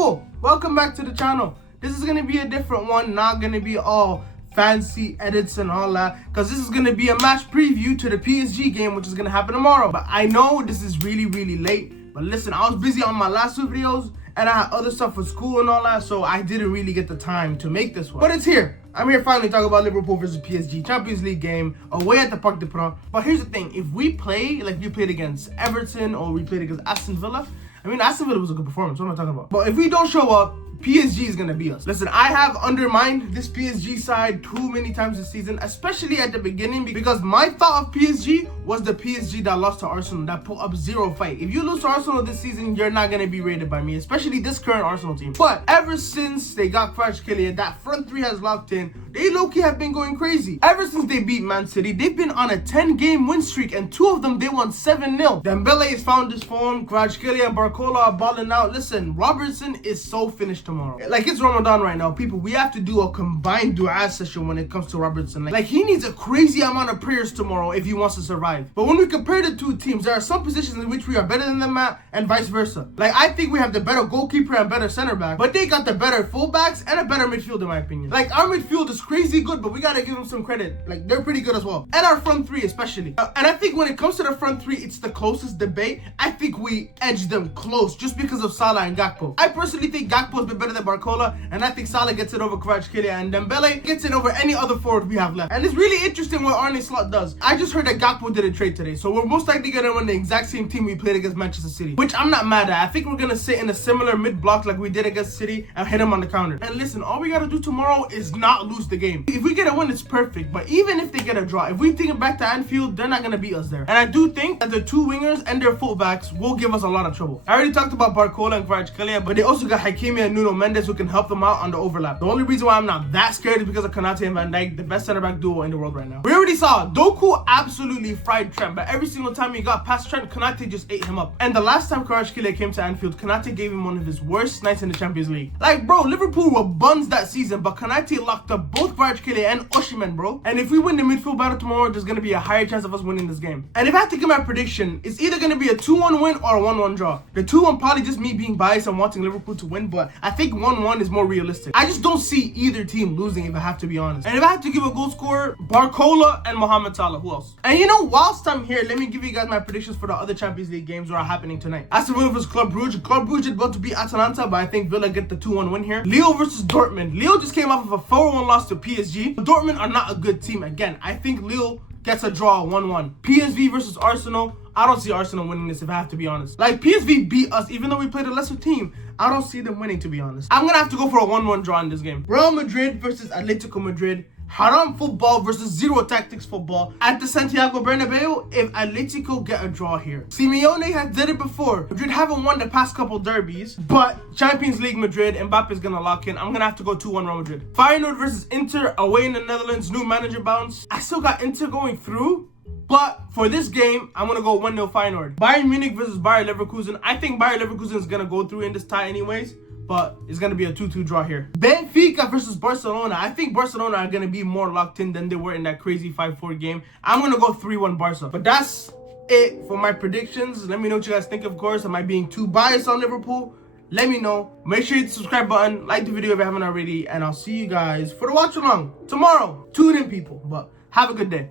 people, welcome back to the channel. This is gonna be a different one, not gonna be all fancy edits and all that, because this is gonna be a match preview to the PSG game, which is gonna happen tomorrow. But I know this is really late, but listen, I was busy on my last two videos and I had other stuff for school and all that, so I didn't really get the time to make this one. But it's here. I'm here finally to talk about Liverpool versus PSG Champions League game away at the Parc des Princes. But here's the thing, if we play like we played against Everton or we played against Aston Villa, I mean, Aston Villa was a good performance, what am I talking about? But if we don't show up, PSG is gonna beat us. Listen, I have undermined this PSG side too many times this season, especially at the beginning, because my thought of PSG was the PSG that lost to Arsenal, that put up zero fight. If you lose to Arsenal this season, you're not gonna be rated by me, especially this current Arsenal team. But ever since they got Kvaratskhelia, that front three has locked in, they low-key have been going crazy. Ever since they beat Man City, they've been on a 10-game win streak, and two of them they won 7-0. Dembele has found his form, Kvaratskhelia and Barcola are balling out. Listen, Robertson is so finished tomorrow. Like, it's Ramadan right now, people. We have to do a combined dua session when it comes to Robertson. Like, he needs a crazy amount of prayers tomorrow if he wants to survive. But when we compare the two teams, there are some positions in which we are better than them at, and vice versa. Like, I think we have the better goalkeeper and better center back, but they got the better fullbacks and a better midfield in my opinion. Like, our midfield is crazy good, but we gotta give them some credit. Like, they're pretty good as well. And our front three especially. And I think when it comes to the front three, it's the closest debate. I think we edge them close just because of Salah and Gakpo. I personally think Gakpo's been better than Barcola, and I think Salah gets it over Kvaratskhelia, and Dembele gets it over any other forward we have left. And it's really interesting what Arne Slot does. I just heard that Gakpo didn't trade today, so we're most likely gonna run the exact same team we played against Manchester City, which I'm not mad at. I think we're gonna sit in a similar mid-block like we did against City and hit them on the counter. And listen, all we gotta do tomorrow is not lose the game. If we get a win, it's perfect, but even if they get a draw, if we take it back to Anfield, they're not gonna beat us there. And I do think that the two wingers and their fullbacks will give us a lot of trouble. I already talked about Barcola and Kvaratskhelia, but they also got Hakimi and Nuno Mendes who can help them out on the overlap. The only reason why I'm not that scared is because of Konate and Van Dijk, the best center back duo in the world right now. We already saw Doku absolutely fried Trent, but every single time he got past Trent, Konate just ate him up. And the last time Kvaratskhelia came to Anfield, Konate gave him one of his worst nights in the Champions League. Like, bro, Liverpool were buns that season, but Konate locked up both Kvaratskhelia and Osimhen, bro. And if we win the midfield battle tomorrow, there's gonna be a higher chance of us winning this game. And if I have to give my prediction, it's either gonna be a 2-1 win or a 1-1 draw. The 2-1 probably just me being biased and wanting Liverpool to win, but I think 1-1 is more realistic. I just don't see either team losing, if I have to be honest. And if I have to give a goal scorer, Barcola and Mohamed Salah. Who else? And you know, whilst I'm here, let me give you guys my predictions for the other Champions League games that are happening tonight. Aston Villa versus Club Brugge. Club Brugge is about to beat Atalanta, but I think Villa get the 2-1 win here. Lille versus Dortmund. Lille just came off of a 4-1 loss to PSG. Dortmund are not a good team. Again, I think Lille gets a draw 1-1. PSV versus Arsenal. I don't see Arsenal winning this, if I have to be honest. Like, PSV beat us even though we played a lesser team. I don't see them winning, to be honest. I'm gonna have to go for a 1-1 draw in this game. Real Madrid versus Atletico Madrid. Haram football versus zero tactics football at the Santiago Bernabeu. If Atletico get a draw here, Simeone has did it before. Madrid haven't won the past couple derbies, but Champions League Madrid, Mbappe's gonna lock in. I'm gonna have to go 2-1 Real Madrid. Feyenoord versus Inter away in the Netherlands. New manager bounce. I still got Inter going through, but for this game, I'm gonna go 1-0 Feyenoord. Bayern Munich versus Bayer Leverkusen. I think Bayer Leverkusen is gonna go through in this tie anyways, but it's going to be a 2-2 draw here. Benfica versus Barcelona. I think Barcelona are going to be more locked in than they were in that crazy 5-4 game. I'm going to go 3-1 Barca. But that's it for my predictions. Let me know what you guys think, of course. Am I being too biased on Liverpool? Let me know. Make sure you hit the subscribe button, like the video if you haven't already, and I'll see you guys for the watch along tomorrow. Tune in, people. But have a good day.